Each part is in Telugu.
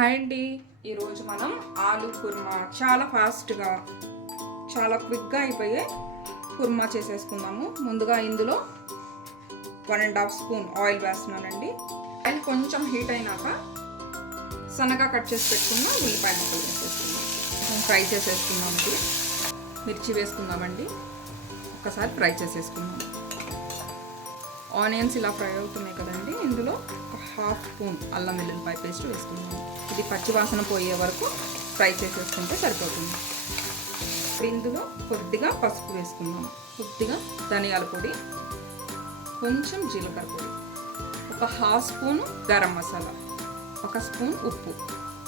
హాయ్ అండి ఈరోజు మనం ఆలు కుర్మా. చాలా ఫాస్ట్గా చాలా క్విక్గా అయిపోయే కుర్మా చేసేసుకుందాము. ముందుగా ఇందులో one and half spoon oil వేస్తున్నానండి. ఆయిల్ కొంచెం హీట్ అయినాక సన్నగా కట్ చేసి పెట్టుకున్న ఉల్లిపాయ ముక్కలు వేసేసుకుందాం. కొంచెం ఫ్రై చేసేసుకుందామండి మిర్చి వేసుకుందామండి. ఒక్కసారి ఫ్రై చేసేసుకుందాం. ఆనియన్స్ ఇలా ఫ్రై అవుతున్నాయి కదండి. ఇందులో ఒక హాఫ్ స్పూన్ అల్లం వెల్లుల్లిపాయ పేస్ట్ వేసుకుందాం. ఇది పచ్చి వాసన పోయే వరకు ఫ్రై చేసేసుకుంటే సరిపోతుంది. ఇందులో కొద్దిగా పసుపు వేసుకుందాం. కొద్దిగా ధనియాల పొడి కొంచెం జీలకర్ర పొడి ఒక హాఫ్ స్పూన్ గరం మసాలా ఒక స్పూన్ ఉప్పు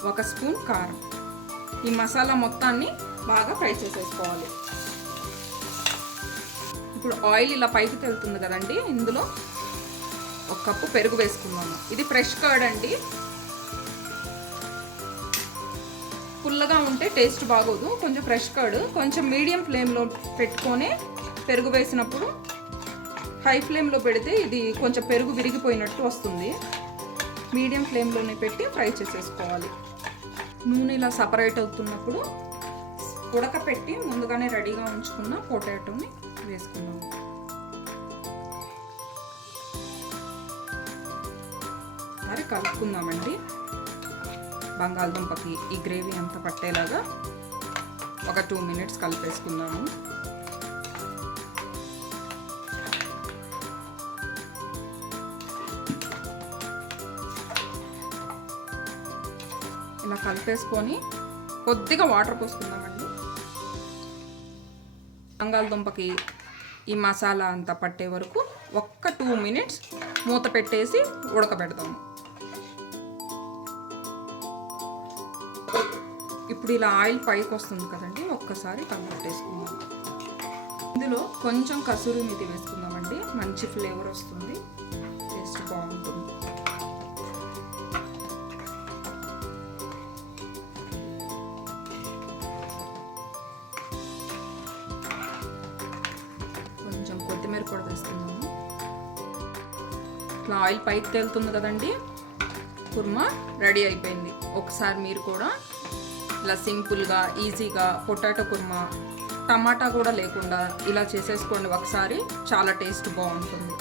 ఒక స్పూన్ కారం. ఈ మసాలా మొత్తాన్ని బాగా ఫ్రై చేసేసుకోవాలి. ఇప్పుడు ఆయిల్ ఇలా పైకి తెలుతుంది కదండి ఇందులో ఒక కప్పు పెరుగు వేసుకున్నాము ఇది ఫ్రెష్ కర్డ్ అండి. పుల్లగా ఉంటే టేస్ట్ బాగోదు కొంచెం ఫ్రెష్ కర్డ్. కొంచెం మీడియం ఫ్లేమ్లో పెట్టుకొని పెరుగు వేసినప్పుడు హై ఫ్లేమ్లో పెడితే ఇది కొంచెం పెరుగు విరిగిపోయినట్టు వస్తుంది. మీడియం ఫ్లేమ్లోనే పెట్టి ఫ్రై చేసేసుకోవాలి. నూనె ఇలా సపరేట్ అవుతున్నప్పుడు ఉడకపెట్టి ముందుగానే రెడీగా ఉంచుకున్న పొటాటోని వేసుకున్నాం మరి కలుపుకుందామండి. బంగాళదుంపకి ఈ గ్రేవీ అంతా పట్టేలాగా ఒక టూ మినిట్స్ కలిపేసుకుందాము. ఇలా కలిపేసుకొని కొద్దిగా వాటర్ పోసుకుందామండి. బంగాళదుంపకి ఈ మసాలా అంతా పట్టే వరకు ఒక్క టూ మినిట్స్ మూత పెట్టేసి ఉడకబెడతాము ఇప్పుడు ఇలా ఆయిల్ పైకి వస్తుంది కదండి ఒక్కసారి కలిపెట్టేసుకుందాం ఇందులో కొంచెం కసూరి మీద వేసుకుందామండి మంచి ఫ్లేవర్ వస్తుంది టేస్ట్ బాగుంటుంది. కొత్తిమీర కూడా వేసుకుందాము ఇట్లా ఆయిల్ పైకి తేలుతుంది కదండి. కుర్మా రెడీ అయిపోయింది. ఒకసారి మీరు కూడా ఇలా సింపుల్గా ఈజీగా పొటాటో కుర్మా టమాటా కూడా లేకుండా ఇలా చేసేసుకోండి. ఒకసారి చాలా టేస్ట్ బాగుంటుంది.